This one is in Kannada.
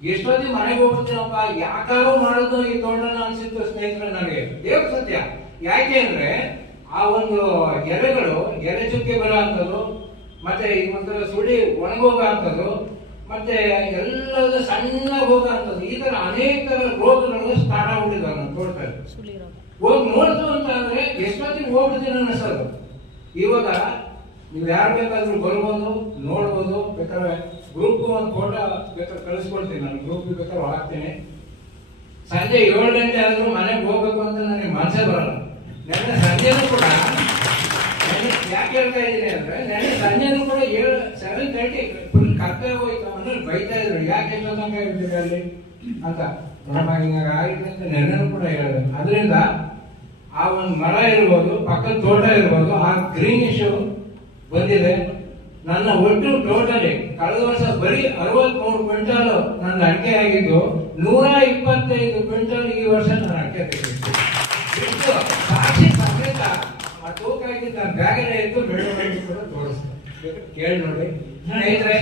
ಎಷ್ಟೊತ್ತಿ ಮನೆಗೆ ಹೋಗ್ತೀನಪ್ಪ, ಯಾಕಾರೋ ಮಾಡೋದು ಈ ತೋಟನ ಅನ್ಸಿತ್ತು ಸ್ನೇಹಿತರೆ ನನಗೆ. ದೇವ್ರ ಸತ್ಯ. ಯಾಕೆ ಅಂದ್ರೆ ಆ ಒಂದು ಎಲೆಗಳು ಎಲೆ ಚುಕ್ಕೆ ಬರೋ ಅಂಥದ್ದು, ಮತ್ತೆ ಒಂಥರ ಸುಳಿ ಒಣಗೋಗ ಅಂಥದ್ದು, ಮತ್ತೆ ಎಲ್ಲದೂ ಸಣ್ಣ ಹೋಗ ಅಂಥದ್ದು, ಈ ತರ ಅನೇಕ ರೋಗಗಳು ಸ್ಟಾರ್ಟ್ ಆಗ್ಬಿಟ್ಟಿದ್ದಾವೆ ನನ್ನ ತೋಟದಲ್ಲಿ. ಹೋಗಿ ನೋಡ್ತು ಅಂತ ಅಂದ್ರೆ ಎಷ್ಟೊತ್ತಿಗೆ ಹೋಗ್ಬಿಡ್ತೀನಿ ಅನ್ನಿಸೋದು. ಇವಾಗ ನೀವು ಯಾರು ಬೇಕಾದ್ರೂ ಬರ್ಬೋದು, ನೋಡ್ಬೋದು. ಬೇಕಾದ್ರೆ ಗ್ರೂಪ್ ಒಂದು ಫೋಟೋ ಬೇಕಾದ್ರೆ ಕಳಿಸ್ಕೊಡ್ತೀನಿ, ನಾನು ಗ್ರೂಪ್ ಬೇಕಾದ್ರೆ ಹಾಕ್ತೀನಿ. ಸಂಜೆ 7 ಗಂಟೆ ಆದ್ರೂ ಮನೆಗೆ ಹೋಗ್ಬೇಕು ಅಂತ ನನಗೆ ಮನಸ್ಸೇ ಬರಲ್ಲ. ನೆನ್ನೆ ಸಂಜೆನೂ ಕೂಡ ಯಾಕೆ ಹೇಳ್ತಾ ಇದ್ದೀನಿ ಅಂದ್ರೆ, ನೆನ್ನೆ ಸಂಜೆನೂ ಕೂಡ 7:30 ಫುಲ್ ಕತ್ತೆ ಹೋಯ್ತು ಅಂದ್ರೆ ಬೈತಾ ಇದ್ರು, ಯಾಕೆ ಎಷ್ಟೋ ತನಕ ಇರ್ತೀರಿ ಅಲ್ಲಿ ಅಂತ. ನಮ್ಮ ಹಿಂಗ ಆಗಿದೆ ಅಂತ ನೆನ್ನೆನೂ ಕೂಡ ಹೇಳಿದೆ. ಅದರಿಂದ ಆ ಒಂದು ಮರ ಇರ್ಬೋದು, ಪಕ್ಕದ ತೋಟ ಇರ್ಬೋದು, ಆ ಗ್ರೀನಿಶ್ ಬಂದಿದೆ. ನನ್ನ ಒಟ್ಟು ಟೋಟಲಿ ಕಳೆದ ವರ್ಷ ಬರೀ 63 ಕ್ವಿಂಟಲ್ ನನ್ನ ಅಡಿಕೆ ಆಗಿದ್ದು, 125 ಕ್ವಿಂಟಲ್ ಈ ವರ್ಷ ನಾನು ಅಡಿಕೆ ತೆಗೆದಿದ್ದು. ಸಾಕ್ಷಿ ಸಮೇತ ಆ ತೂಕ ಆಗಿದ್ದು ನಾನು ಬ್ಯಾಗಲ್ಲೇ ಇದ್ದು ಬೆಳೆದು ಕೂಡ ತೋರಿಸ್ತೇನೆ, ಕೇಳಿ ನೋಡಿ ಸ್ನೇಹಿತರೆ.